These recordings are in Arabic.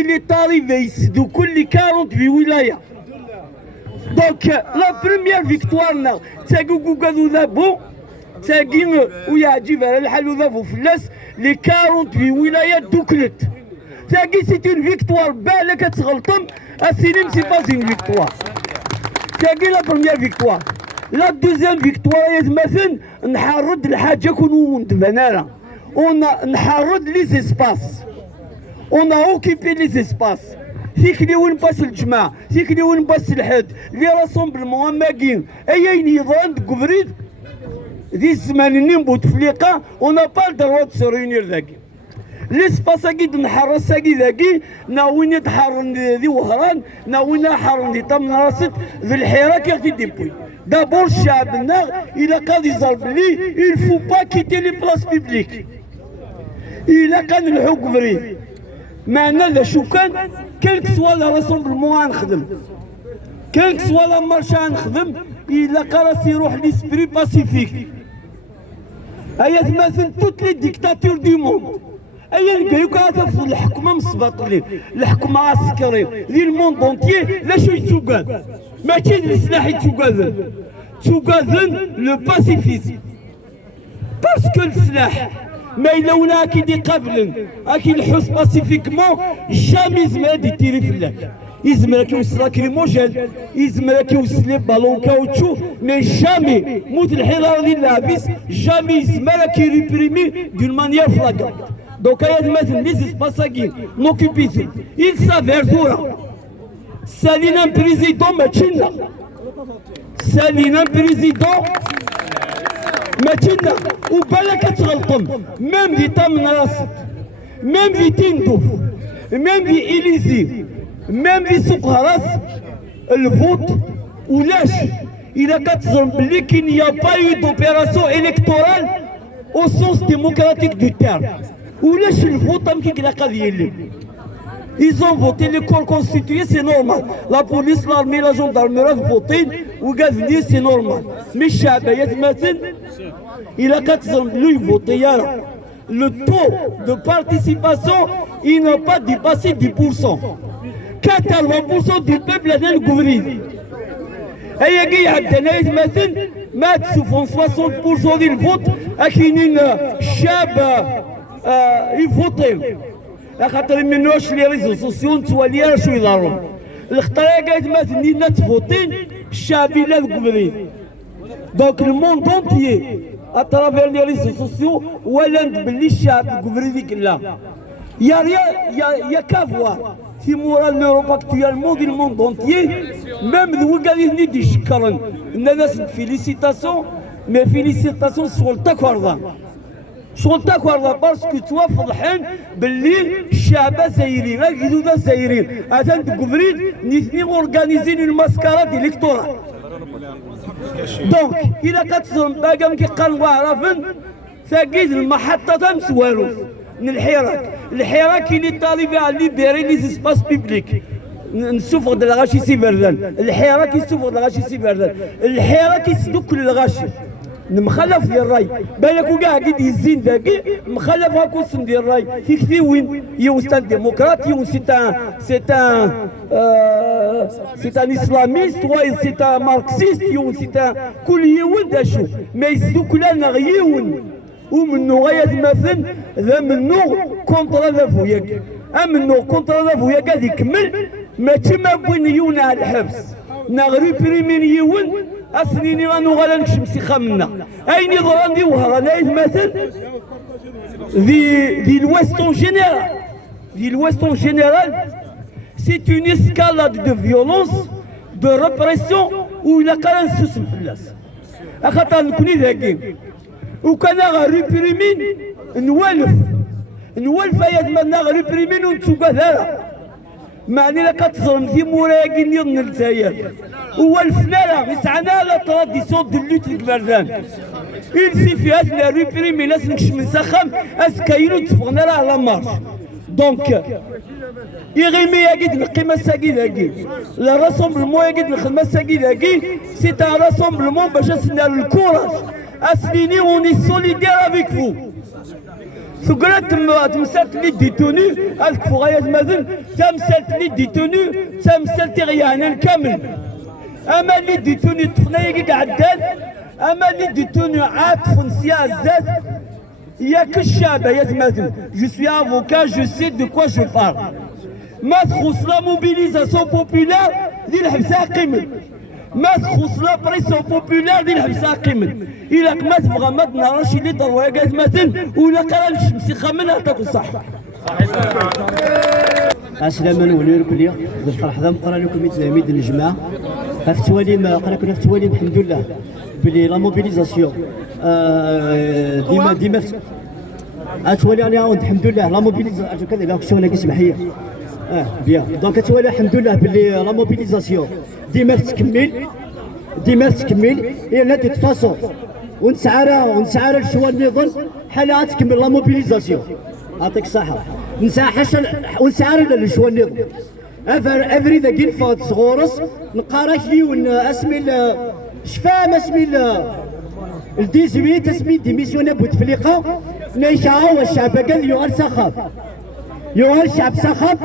il est arrivé ici de كل 48 ولاية. Donc la première victoire تاقو قالوا ذابو تاقين ويعجب على الحال ذابو فلاس لي 48 ولايات دوكلت. تاقي سيت اون فيكتوار بالك تغلطم السينم سي با اون فيكتوار. تاقي لا بروميير فيكتوار. لا دوزيام فيكتوار يتمثل نحرد الحاجة كونو ندبنالا. نحرد لي زيسباس. On a occupé les espaces. فيك اللي وين باس الجماعة، فيك اللي وين باس الحد، لي راسومبلمون ماكين، أي نظام كبريد دي الزمان بوتفليقة، on n'a pas le droit de se réunir ذاكي. ليسباس أكيد نحرس أكيد ذاكي، ناويين يتحرن ذي وهران، ناويين نحرن ذي طم راست في الحيرة كي ديبوي. دابور الشعب إلا قاد يزرب لي، il faut pas quitter les places publiques. إلا كان الحكم فريد. معنى ذا شو كان سوا لا راسومبلمون غنخدم كان سوا لا مارشا غنخدم الا قراس يروح ليسبري باسيفيك. هيا تماثل توت لي ديكتاتور دي موند. هيا نلقاو كتفضل الحكمه مصباطلي الحكمه عسكري ديال الموند اونتيي لا شو يتوكاد ماشي السلاح يتوكادن توكادن لو باسيفيزم باسكو السلاح ما إلا ولا أكيد يقابلن أكيد الحوس باسيفيكمون جامي زمرك يتيري فلاك يزمرك يوصل لاكريموجين يزمرك يوصل لي بالون كاوتشو مي جامي موت الحرارة ديال العبيس جامي يزمرك يريبريمي دون مانيير فلاكون. دونك هيا مثلا لي زيسباس كي نوكيبيزو إل سافير ثورا سالينا بريزيدون ماشي لا سالينا بريزيدون ماشينا وبالك تغلطم ميم دي طامن راسك ميم دي تندوف ميم دي إليزي ميم دي سوق راس الفوت ولاش إذا كتظن بلي كي نيا با يو دوبيراسيون إلكتورال أو سونس ديموكراتيك دو تيرم ولاش الفوت كي قاد يلي. Ils ont voté les corps constitués, c'est normal. La police, l'armée, la gendarmerie voté, ou gaznier, c'est normal. Mais Chabayet Matin, il a 400 lui voté. Le taux de participation, il n'a pas dépassé 10%. 80% du peuple a le gouvernement. Et il y a des Matin, mais 60% du vote, à qui une chab, il votait. خاطر منوش لي ريزو سوسيون تواليا شو يضرون الخطايا قالت مثلي لا تفوتين الشعبي لا الكبرين. دونك الموند اونتيي اترافير لي ريزو سوسيون ولا بلي الشعب الكبري ديك لا يا كافوار في مورا لوروب اكتوالمون دي الموند اونتيي ميم ذو قاعدين يدي يشكرن الناس فيليسيتاسيون مي فيليسيتاسيون شغل تاكوردان شغل تاكوردان باسكو توافض الحين باللي الشعب سايرين الجدود سايرين عشان تكفرين نثني اورغانيزين الماسكارات الكتورال. دونك الى كتصرم باقا كيقالوا عرفن ثاقيد المحطه تمس والو من الحراك اللي طالب على ليبيري لي سباس بيبليك نسوفر د الغاشي سي بردان الحراك يسوفر د الغاشي سي بردان الحراك يسدو كل الغاشي مخلف ديال الراي بالك وكاع قد يزين داكي مخلف هاكو سن ديال الراي في كثير وين يوستان ديمقراطي و سي ان اسلاميست و سي ان ماركسيست يو سي ان كل يوم داشو ما يزدو كلنا غيون ومنو غاية مثلا ذا منو كونترا ذا فوياك امنو كونترا ذا فوياك غادي يكمل ماشي ما بين يونا على الحبس نغري بريمين يون أسنيني غانو غالا نكشمسي خامنا أين يضران دي وهرانا مثلا دي الويست اون جينيرال دي الويست اون جينيرال سي اون اسكالاد دو فيولونس دو ريبريسيون وإلا قال نسوسم فلاس أخاطر نكوني ذاكي وكان غريبريمين نوالف أياد مالنا غريبريمين ونتسوكا ذالا معني لا كتظلم في موراكي نيض الجزائر هو الفنانة يسعنا لا تراديسيون دو لوت الكبردان إلسي فيها لا ريبريمي ناس نكش من سخم أسكاينو تفغنا راه على مارش دونك يغيمي ياكيد القيمة ساكي ذاكي لا راسومبلمون ياكيد الخدمة ساكي ذاكي سي ان راسومبلمون باش أسنا الكوراج أسنيني وني سوليدير افيك فو سكرات تمسات لي ديتوني هذيك فغايات مازن تمسات لي ديتوني تمسات غيانا كامل اما اللي ديتوني طفنايا عدال اما اللي ديتوني عاطف نسيا الزاد ياك الشعب يا مازن جو سوي افوكا جو سي دو كوا جو بار ما تخص لا موبيليزاسيون بوبولار ديال الحبسه قيمل ما تخص لا بريسيون بوبولار ديال الحبسه قيمل الا ما تبغى ما تنهارش اللي ضروا كاع مثلا ولا قرا الشمس خمنها تاكل صح السلام عليكم كليا بالفرح ذا مقرا لكم يتلاميذ الجماعه في التواليم قرا كنا في التواليم الحمد لله بلي لا موبيليزاسيون ديما اتولي انا الحمد لله لا موبيليزاسيون كذا لا شغل كيسمح لي بيان دونك توالي الحمد لله بلي لا موبيليزاسيون ديما تكمل الا دي فاسون ونسعى الشوال النظام حالها تكمل لا موبيليزاسيون يعطيك الصحة ونسعى الشوال النظام افري ذا كين فات صغورس نقارا شيون اسمي شفام اسمي الديزويت اسمي ديميسيون بوتفليقه نيشا والشعب قال يوغال سخاف يوغال شعب سخاف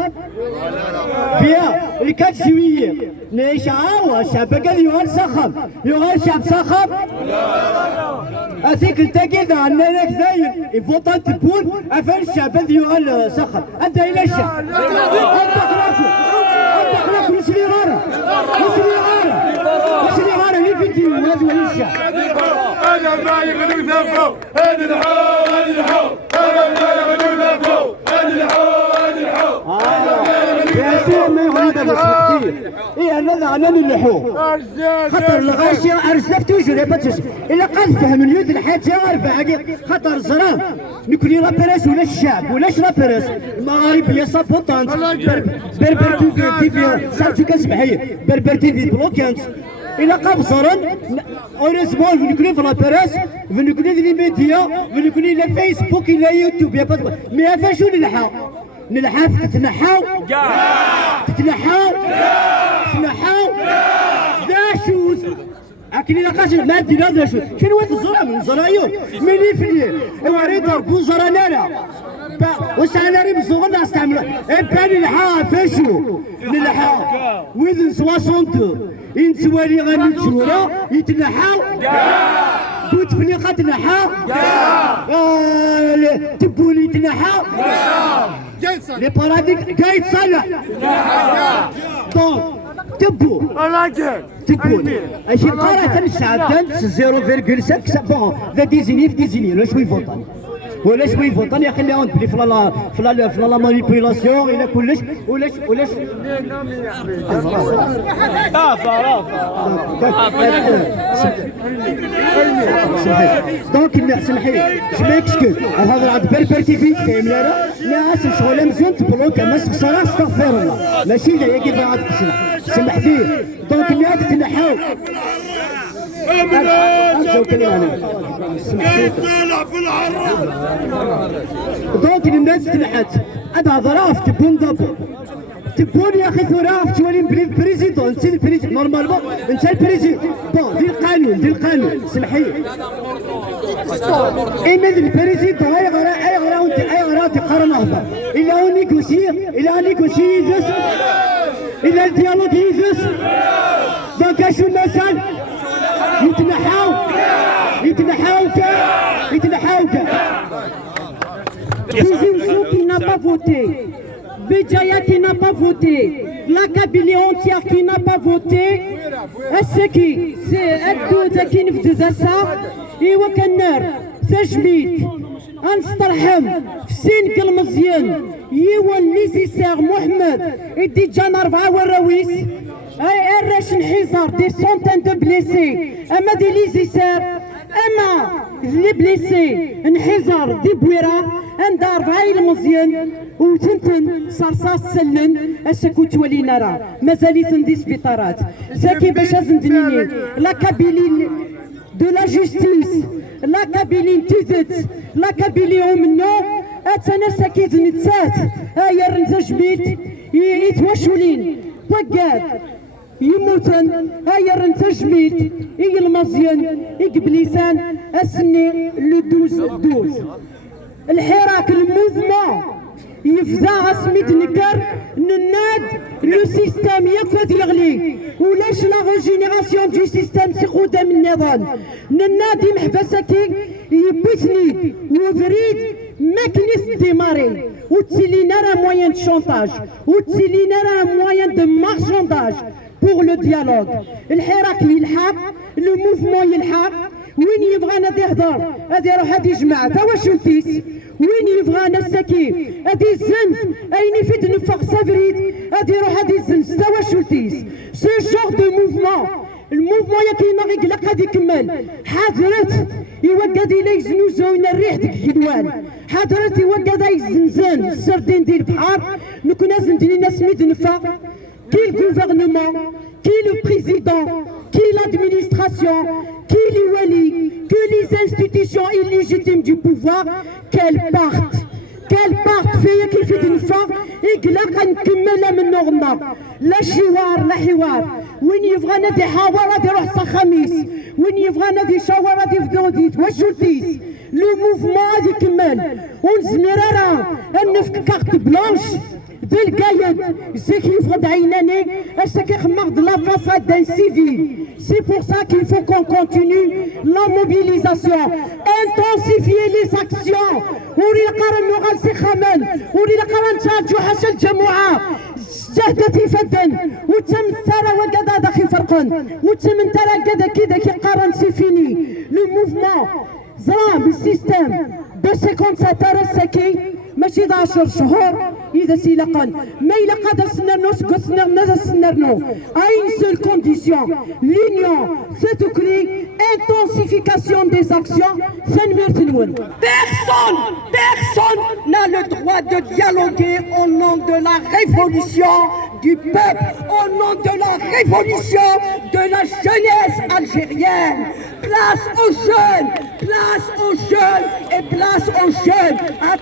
بيا اللي كان شويه نيشا والشعب قال يوغال سخاف يوغال شعب سخاف أثيك التاكيد عندنا كذايب يفوتان تبون أفل الشعب هذا يوغال سخاف أنت إلى الشعب أنت أخلاكم مش لي غارة اللي في الدين هذا هو الشعب أنا ما يغلو ذنبه هذا الحو أنا ما يغلو ذنبه هذا الحو ما يغلو ذنبه إيه أنا من اللحو خطر الغاشي أرسلت توجور يا باتوش إلا قد فهم اليوث الحاجة عارفة خطر زرام نكوني لا بريس ولا الشعب ولاش لا بريس المغارب هي سابوطانت بربر تيفي سامتو كنسمحي بربر تيفي بلوكانت إلا قبصرا اوريزمون فنكوني في لا بريس فنكوني في لي ميديا فنكوني لا فيسبوك لا يوتيوب يا باتوش مي عفا شو نلحى تتنحاو ذا شوز لكن إلا قاش ما دينا ذا شوز شنو هذا الزرع من الزرايون ملي فلي وريد ربو زرانانا وسعنا ريب صغرنا استعملوا باني نلحى فاشو نلحى وذن 62 انتوالي غني تشورا يتنحاو بوتفليقه تنحى تبولي تنحى لي باراديك كاع يتصلح دونك تبو اشي قرا الساعه 0.5 بون ذا ديزيني ولا شوي فوطان يا خليهم بلي في لا مانيبيولاسيون الى كلش ولاش دونك سمحي جو ميكسكوز هذا عاد بربرتي فيك فاهم ناس شغل مزيان تبلوك ماس خساره استغفر الله ماشي لا كيف عاد سمح فيه دونك الناس تنحاو دونك الناس تنحت هذا ظراف تبون دابور تبون يا اخي ثراف تولي بريزيدون انت البريزيدون نورمالمون انت البريزيدون بون دير القانون سمحي اما البريزيدون اي غرا تقرا نهضه الا هو نيغوسي يدوس الا الديالوج يدوس دونك اشو المثل يتنحاو Tizioussou qui n'a pas voté, Béjaïa qui n'a pas voté, la Kabylie entière qui n'a pas voté, c'est qui? C'est Abdou qui nous faisait ça, et Wakaner, c'est Schmidt, Anstarham, Fsin Kelmazien, Yewan Nizisser Mohamed, et Dijan Arba Warawis, Erresh Nhizar, des centaines de blessés, Amadi Nizisser, Emma, les blessés, Nhizar, des Bouira, عند 40 مزيان وتنتن صرصاص سلن اسكو تولينا راه مازال في سبيطارات زكي باش ازندنيني لا كابيلين دو لا جوستيس لا كابيلين تيزت لا كابيلي منو اتانا ساكيت نتسات هيا رنتجميت يتوشولين وقاد يموتن هيا رنتجميت يجي المزيان يقبليسان اسني لو 12 الحراك الموفمون يفزع سميت نكر نناد لو سيستم ياك يغلي ولاش لا ريجينيراسيون دو سيستم سي قدام النظام ننادي محبسكي يبوثني وفريد ماكنيس ديماري وتسيلينا راه موين دو شونتاج وتسيلينا راه موين دو مارشونداج بور لو ديالوغ الحراك يلحق لو موفمون يلحق وين يبغى نادي يهضر غادي يروح هادي جماعه تا واش نتيس وين يبغى نساكي هادي الزنز اين يفيد نفق سافريد غادي يروح هادي الزنز تا واش نتيس سو جور دو موفمون الموفمون يا كيما غيقلق غادي يكمل حضرت يوقد إلا يزنوزوين الريح ديك الجدوان حضرت يوقد يزنزان السردين ديال البحر نكون لازم دينا سميت نفق كي الغوفرنمون كي لو بريزيدون كي l'administration, qui les wali, que les institutions illégitimes du pouvoir, qu'elles partent فيا كيف تنفع يقلق نكملها من نورنا لا حوار لا حوار وين يبغى نادي حوار غادي يروح سا خميس وين يبغى نادي شاور غادي يبداو ديت واش جوتيس لو موفمون غادي يكمل ونزميرا نفك كارت بلانش ديال قايد سي كيفرض عيناني اش كيخمر لا فاساد دان سيفيل سي بور سا كيل فو كون كونتينيو لا موبيليزاسيون انتونسيفيي لي زاكسيون وري قرن نغال سي خمن وري قرن تاجو حاشا الجماعه جهدتي فدن وتم ترى وكذا داخل فرقن وتم ترى كذا كذا كيقارن سي فيني لو موفمون زرا بالسيستم باش يكون ساتر ساكي ماشي 10 شهور إذا سيلقن ما إلا قادر سنرنو سنرنو سنرنو à une seule condition l'union c'est tout créer intensification des actions personne n'a le droit de dialoguer au nom de la révolution du peuple au nom de la révolution de la jeunesse algérienne place aux jeunes et place aux jeunes à